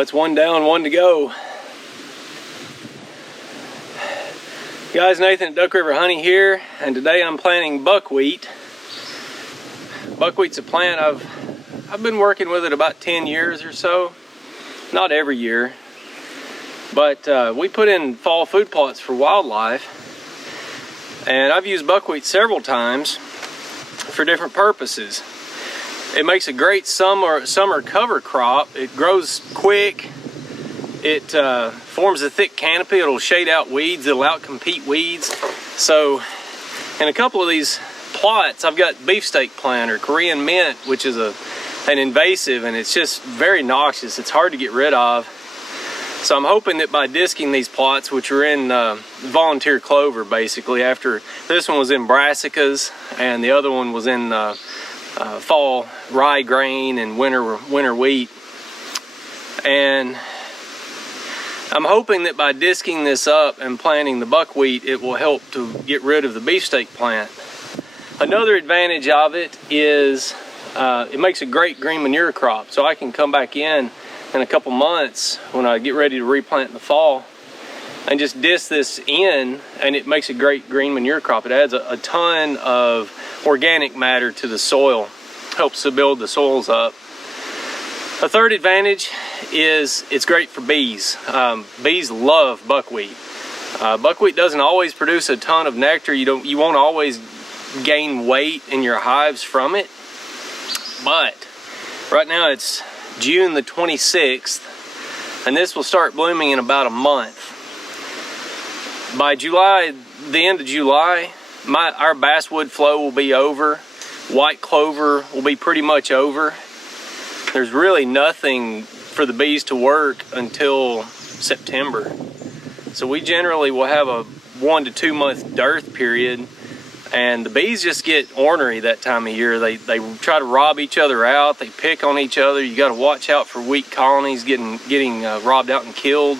It's one down, one to go. Guys, Nathan at Duck River Honey here, and today I'm planting buckwheat. Buckwheat's a plant I've been working with it about 10 years or so. Not every year, but we put in fall food plots for wildlife, and I've used buckwheat several times for different purposes. It makes a great summer cover crop. It grows quick. It forms a thick canopy. It'll shade out weeds. It'll outcompete weeds. So in a couple of these plots, I've got beefsteak plant or Korean mint, which is an invasive, and it's just very noxious. It's hard to get rid of. So I'm hoping that by disking these plots, which are in volunteer clover basically, after this one was in brassicas and the other one was in fall rye grain and winter wheat, and I'm hoping that by disking this up and planting the buckwheat, it will help to get rid of the beefsteak plant. Another advantage of it is it makes a great green manure crop, so I can come back in a couple months when I get ready to replant in the fall and just disc this in, and it makes a great green manure crop. It adds a ton of organic matter to the soil, helps to build the soils up. A third advantage is it's great for bees. Bees love buckwheat. Buckwheat doesn't always produce a ton of nectar. You won't always gain weight in your hives from it, but right now it's June the 26th, and this will start blooming in about a month. By July, the end of July, our basswood flow will be over. White clover will be pretty much over. There's really nothing for the bees to work until September. So we generally will have a 1 to 2 month dearth period, and the bees just get ornery that time of year. They try to rob each other out. They pick on each other. You got to watch out for weak colonies getting robbed out and killed.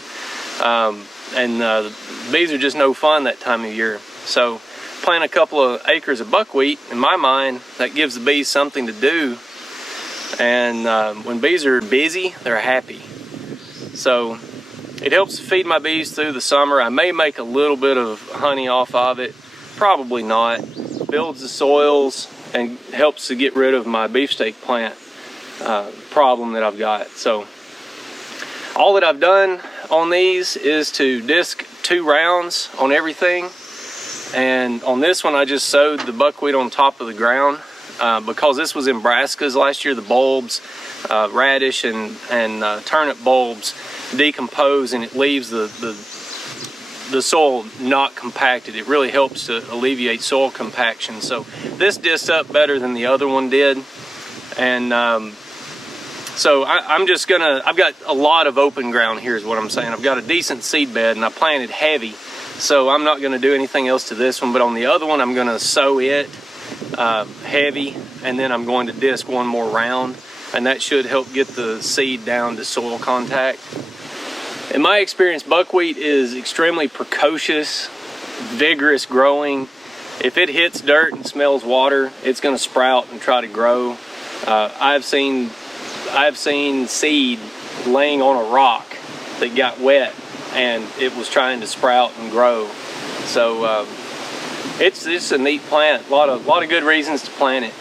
The bees are just no fun that time of year. So plant a couple of acres of buckwheat, in my mind, that gives the bees something to do. And when bees are busy, they're happy. So it helps feed my bees through the summer. I may make a little bit of honey off of it. Probably not. Builds the soils and helps to get rid of my beefsteak plant problem that I've got. So all that I've done on these is to disc 2 rounds on everything. And on this one, I just sowed the buckwheat on top of the ground because this was in brassicas last year. The bulbs, radish and turnip bulbs, decompose, and it leaves the soil not compacted. It really helps to alleviate soil compaction. So this discs up better than the other one did. And so I've got a lot of open ground here is what I'm saying. I've got a decent seed bed, and I planted heavy. So I'm not gonna do anything else to this one, but on the other one, I'm gonna sow it heavy, and then I'm going to disc 1 more round, and that should help get the seed down to soil contact. In my experience, buckwheat is extremely precocious, vigorous growing. If it hits dirt and smells water, it's gonna sprout and try to grow. I've seen seed laying on a rock that got wet, and it was trying to sprout and grow. So it's a neat plant. A lot of good reasons to plant it.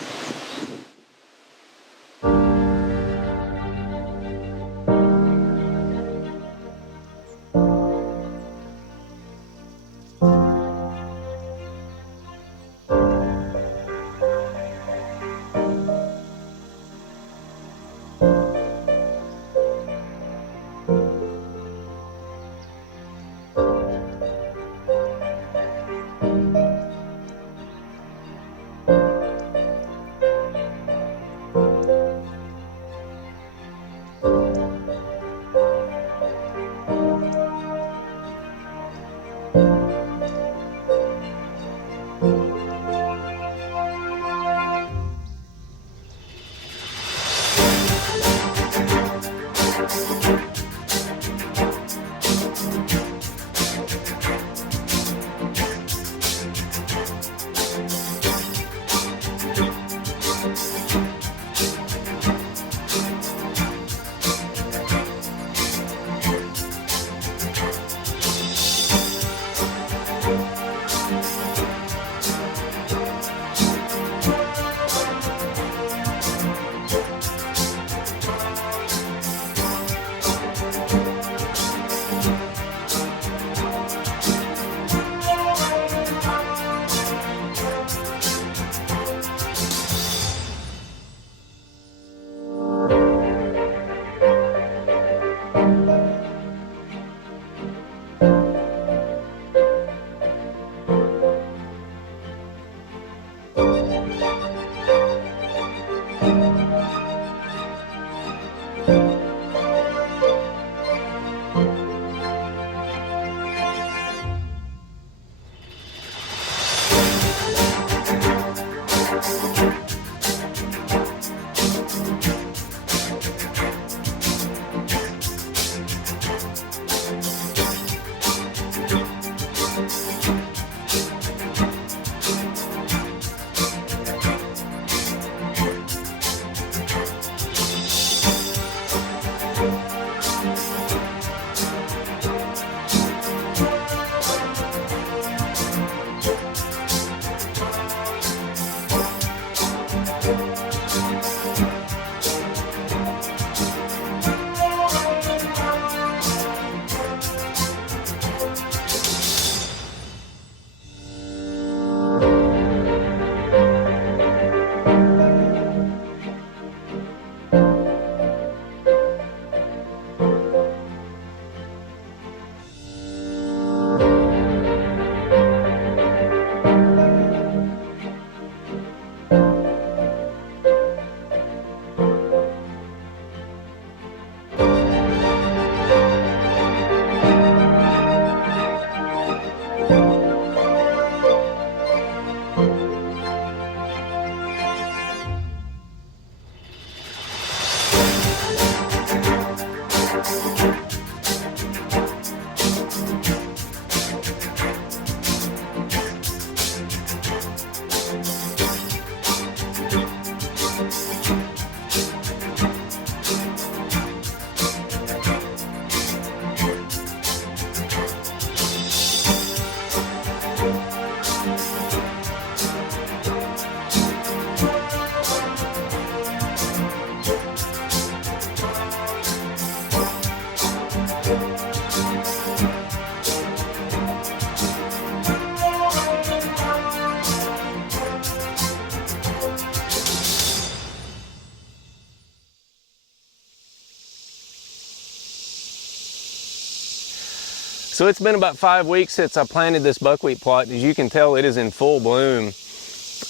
So it's been about 5 weeks since I planted this buckwheat plot, and as you can tell, it is in full bloom.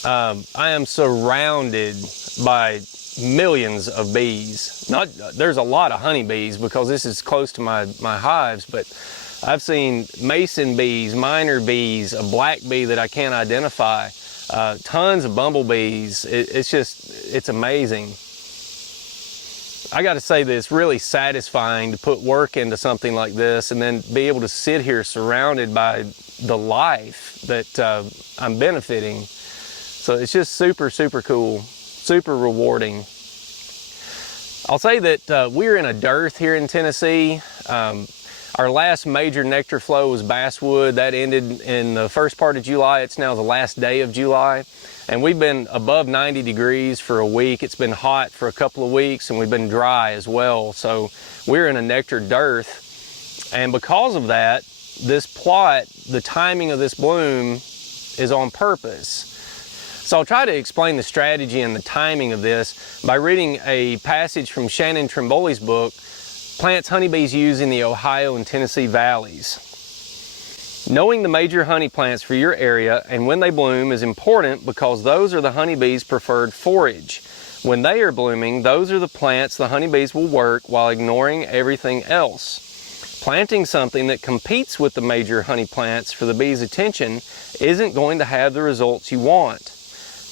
I am surrounded by millions of bees. There's a lot of honeybees because this is close to my hives, but I've seen mason bees, miner bees, a black bee that I can't identify, tons of bumblebees. It's amazing. I got to say that it's really satisfying to put work into something like this and then be able to sit here surrounded by the life that I'm benefiting. So it's just super, super cool, super rewarding. I'll say that we're in a dearth here in Tennessee. Our last major nectar flow was basswood. That ended in the first part of July. It's now the last day of July. And we've been above 90 degrees for a week. It's been hot for a couple of weeks, and we've been dry as well. So we're in a nectar dearth. And because of that, this plot, the timing of this bloom is on purpose. So I'll try to explain the strategy and the timing of this by reading a passage from Shannon Trimboli's book, Plants Honeybees Use in the Ohio and Tennessee Valleys. Knowing the major honey plants for your area and when they bloom is important because those are the honeybees' preferred forage. When they are blooming, those are the plants the honeybees will work while ignoring everything else. Planting something that competes with the major honey plants for the bees' attention isn't going to have the results you want.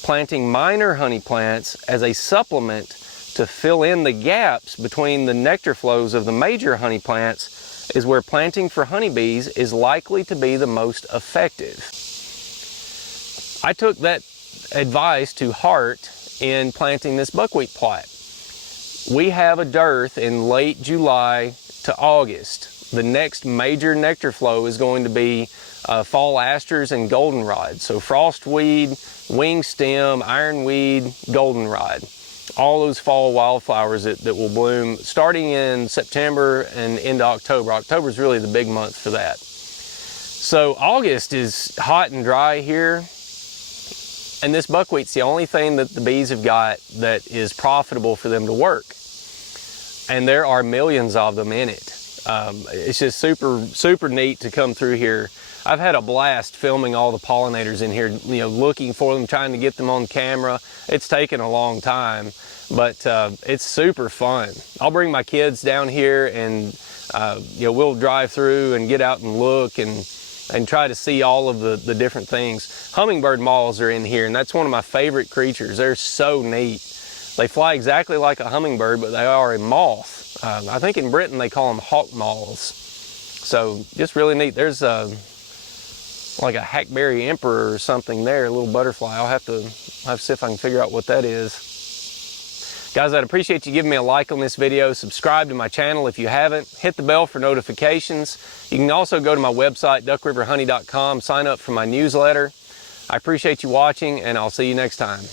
Planting minor honey plants as a supplement to fill in the gaps between the nectar flows of the major honey plants is where planting for honeybees is likely to be the most effective. I took that advice to heart in planting this buckwheat plot. We have a dearth in late July to August. The next major nectar flow is going to be fall asters and goldenrod. So frostweed, wing stem, ironweed, goldenrod. All those fall wildflowers that will bloom starting in September and into October. October is really the big month for that. So August is hot and dry here, and this buckwheat's the only thing that the bees have got that is profitable for them to work. And there are millions of them in it. It's just super, super neat to come through here. I've had a blast filming all the pollinators in here, looking for them, trying to get them on camera. It's taken a long time, but it's super fun. I'll bring my kids down here and we'll drive through and get out and look and try to see all of the different things. Hummingbird moths are in here, and that's one of my favorite creatures. They're so neat. They fly exactly like a hummingbird, but they are a moth. I think in Britain they call them hawk moths. So just really neat. There's like a hackberry emperor or something there, a little butterfly. I'll have to see if I can figure out what that is. Guys, I'd appreciate you giving me a like on this video. Subscribe to my channel if you haven't. Hit the bell for notifications. You can also go to my website, duckriverhoney.com, sign up for my newsletter. I appreciate you watching, and I'll see you next time.